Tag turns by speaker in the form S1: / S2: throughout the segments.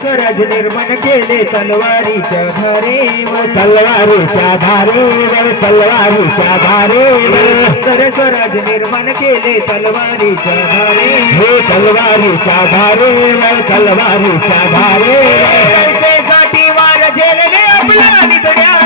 S1: स्वराज निर्माण केले तलवारीच्या धारेवर
S2: तलवारीच्या धारेवर तलवारीच्या धारेवर
S1: तर स्वराज निर्माण केले तलवारीच्या धारे
S2: हे तलवारीच्या धारेवर तलवारीच्या धारेवर
S1: साठी वार झेलले आपल्या निधड्या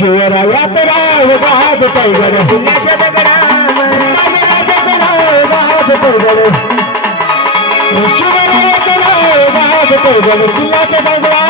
S2: शिवरायात राव गाज पैगड
S1: जिल्ह्याच्या दगडावर
S2: गाज पैगड शिवरायात राव गाज पैगड किल्ल्यात दगडा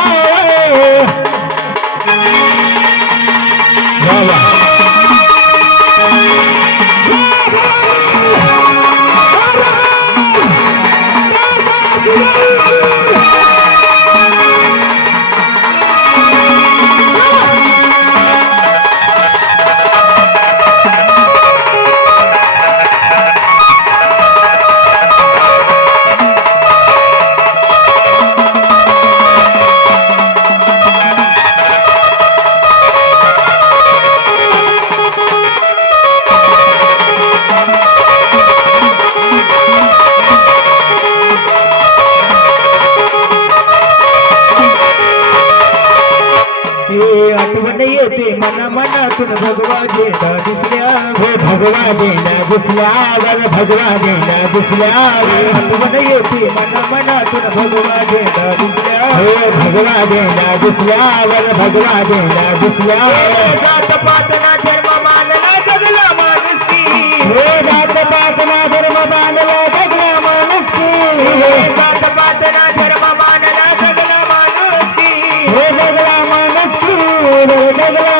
S1: मना मनातून भगवा झेंडा दिसल्या
S2: हे भगवा देण्या दुसल्यावर भगवा देण्या दुसल्यावर
S1: आठवण येते मना मनातून भगवा झेंडा दिसल्या
S2: हे भगवा देण्या दुसल्यावर भगवा देण्या दुसल्यावर
S1: जात पातना धर्म मानला सगळा माणुसकी.
S2: हे जात पातना धर्म बांधला सगळा माणुसकी.
S1: हे जात पातना धर्म मानला सगळा माणुसकी.
S2: हे सगळा माणुसकी. रे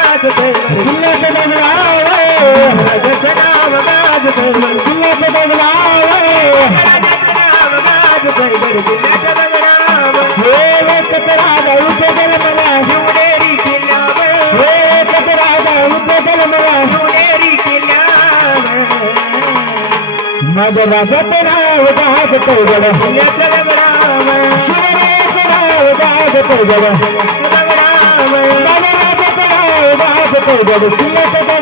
S1: माझ्या राजाचं नाव
S2: दाग पैगड
S1: जिल्ह्याच्या दगडावर
S2: शिवरायाचं नाव दाग पैगड
S1: दगडावर
S2: माझ्या